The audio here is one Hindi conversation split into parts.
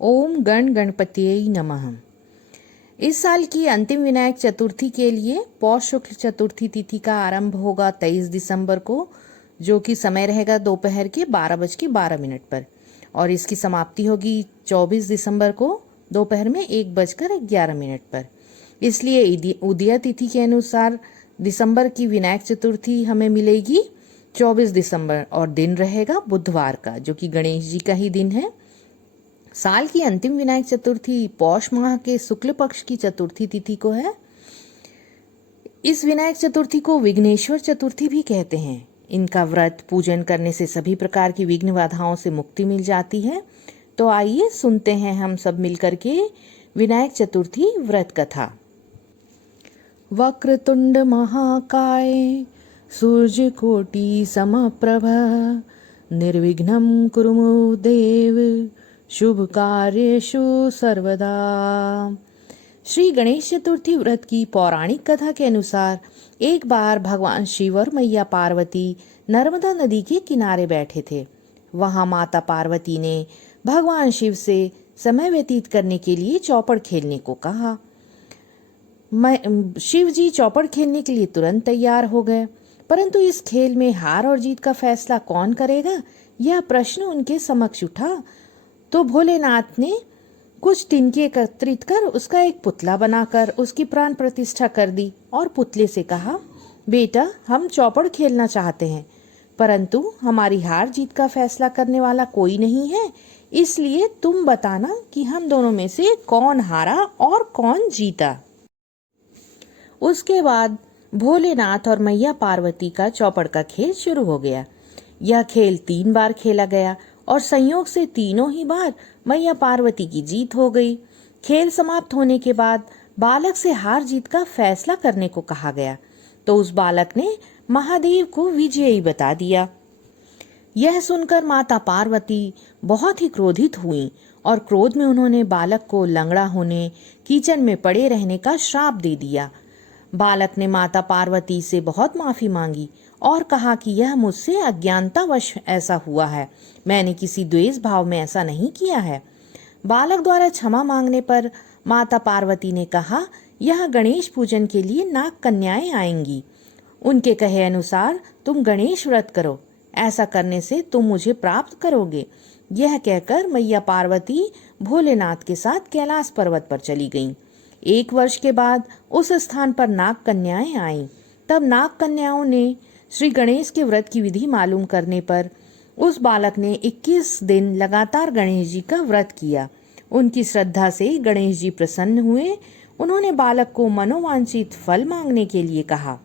ओम गण गणपतिये नमः। इस साल की अंतिम विनायक चतुर्थी के लिए पौष शुक्ल चतुर्थी तिथि का आरंभ होगा 23 दिसंबर को, जो कि समय रहेगा दोपहर के 12:12 पर, और इसकी समाप्ति होगी 24 दिसंबर को दोपहर में 1:11 पर। इसलिए उदय तिथि के अनुसार दिसंबर की विनायक चतुर्थी हमें मिलेगी 24 दिसंबर और दिन रहेगा बुधवार का, जो कि गणेश जी का ही दिन है। साल की अंतिम विनायक चतुर्थी पौष माह के शुक्ल पक्ष की चतुर्थी तिथि को है। इस विनायक चतुर्थी को विघ्नेश्वर चतुर्थी भी कहते हैं। इनका व्रत पूजन करने से सभी प्रकार की विघ्न बाधाओं से मुक्ति मिल जाती है। तो आइए सुनते हैं हम सब मिलकर के विनायक चतुर्थी व्रत कथा। वक्रतुंड महाकाय सूर्यकोटि समप्रभ निर्विघ्नं कुरु देव शुभ कार्येषु सर्वदा। श्री गणेश चतुर्थी व्रत की पौराणिक कथा के अनुसार एक बार भगवान शिव और मैया पार्वती नर्मदा नदी के किनारे बैठे थे। वहां माता पार्वती ने भगवान शिव से समय व्यतीत करने के लिए चौपड़ खेलने को कहा। शिव जी चौपड़ खेलने के लिए तुरंत तैयार हो गए, परंतु इस खेल में हार और जीत का फैसला कौन करेगा, यह प्रश्न उनके समक्ष उठा। तो भोलेनाथ ने कुछ तिनके एकत्रित कर उसका एक पुतला बनाकर उसकी प्राण प्रतिष्ठा कर दी और पुतले से कहा, बेटा, हम चौपड़ खेलना चाहते हैं, परंतु हमारी हार जीत का फैसला करने वाला कोई नहीं है, इसलिए तुम बताना कि हम दोनों में से कौन हारा और कौन जीता। उसके बाद भोलेनाथ और मैया पार्वती का चौपड़ का खेल शुरू हो गया। यह खेल 3 बार खेला गया और संयोग से तीनों ही बार मैया पार्वती की जीत हो गई। खेल समाप्त होने के बाद बालक से हार जीत का फैसला करने को कहा गया, तो उस बालक ने महादेव को विजयी बता दिया। यह सुनकर माता पार्वती बहुत ही क्रोधित हुई और क्रोध में उन्होंने बालक को लंगड़ा होने, कीचड़ में पड़े रहने का श्राप दे दिया। बालक ने माता पार्वती से बहुत माफी मांगी और कहा कि यह मुझसे अज्ञानतावश ऐसा हुआ है, मैंने किसी द्वेष भाव में ऐसा नहीं किया है। बालक द्वारा क्षमा मांगने पर माता पार्वती ने कहा, यह गणेश पूजन के लिए नाग कन्याएं आएंगी, उनके कहे अनुसार तुम गणेश व्रत करो, ऐसा करने से तुम मुझे प्राप्त करोगे। यह कहकर मैया पार्वती भोलेनाथ के साथ कैलाश पर्वत पर चली गईं। 1 वर्ष के बाद उस स्थान पर नाग कन्याएं आईं। तब नाग कन्याओं ने श्री गणेश के व्रत की विधि मालूम करने पर उस बालक ने 21 दिन लगातार गणेश जी का व्रत किया। उनकी श्रद्धा से गणेश जी प्रसन्न हुए। उन्होंने बालक को मनोवांछित फल मांगने के लिए कहा।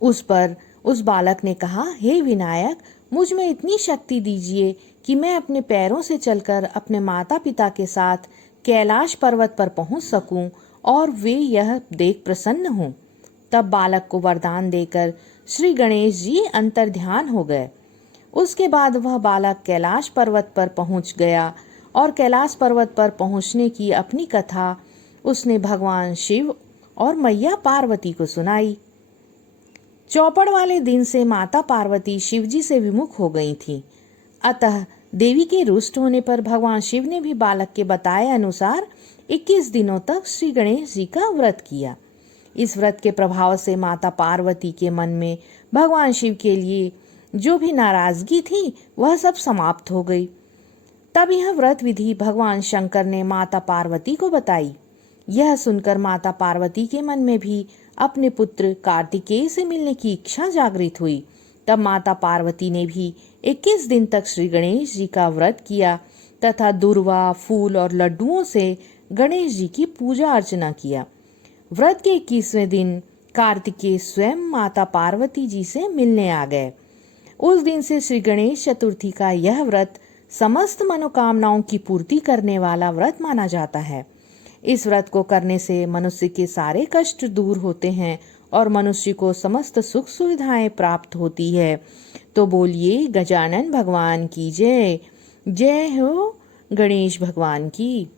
उस पर उस बालक ने कहा, हे विनायक, मुझ में इतनी शक्ति दीजिए कि मैं अपने पैरों से चलकर अपने माता पिता के साथ कैलाश पर्वत पर पहुंच सकूं और वे यह देख प्रसन्न हों। तब बालक को वरदान देकर श्री गणेश जी अंतर्ध्यान हो गए। उसके बाद वह बालक कैलाश पर्वत पर पहुंच गया और कैलाश पर्वत पर पहुंचने की अपनी कथा उसने भगवान शिव और मैया पार्वती को सुनाई। चौपड़ वाले दिन से माता पार्वती शिवजी से विमुख हो गई थी। अतः देवी के रुष्ट होने पर भगवान शिव ने भी बालक के बताए अनुसार 21 दिनों तक श्री गणेश जी का व्रत किया। इस व्रत के प्रभाव से माता पार्वती के मन में भगवान शिव के लिए जो भी नाराजगी थी वह सब समाप्त हो गई। तब यह व्रत विधि भगवान शंकर ने माता पार्वती को बताई। यह सुनकर माता पार्वती के मन में भी अपने पुत्र कार्तिकेय से मिलने की इच्छा जागृत हुई। तब माता पार्वती ने भी 21 दिन तक श्री गणेश जी का व्रत किया तथा दूर्वा, फूल और लड्डुओं से गणेश जी की पूजा अर्चना किया। व्रत के 21वें दिन कार्तिकेय स्वयं माता पार्वती जी से मिलने आ गए। उस दिन से श्री गणेश चतुर्थी का यह व्रत समस्त मनोकामनाओं की पूर्ति करने वाला व्रत माना जाता है। इस व्रत को करने से मनुष्य के सारे कष्ट दूर होते हैं और मनुष्य को समस्त सुख सुविधाएं प्राप्त होती है। तो बोलिए गजानन भगवान की जय। जय हो गणेश भगवान की।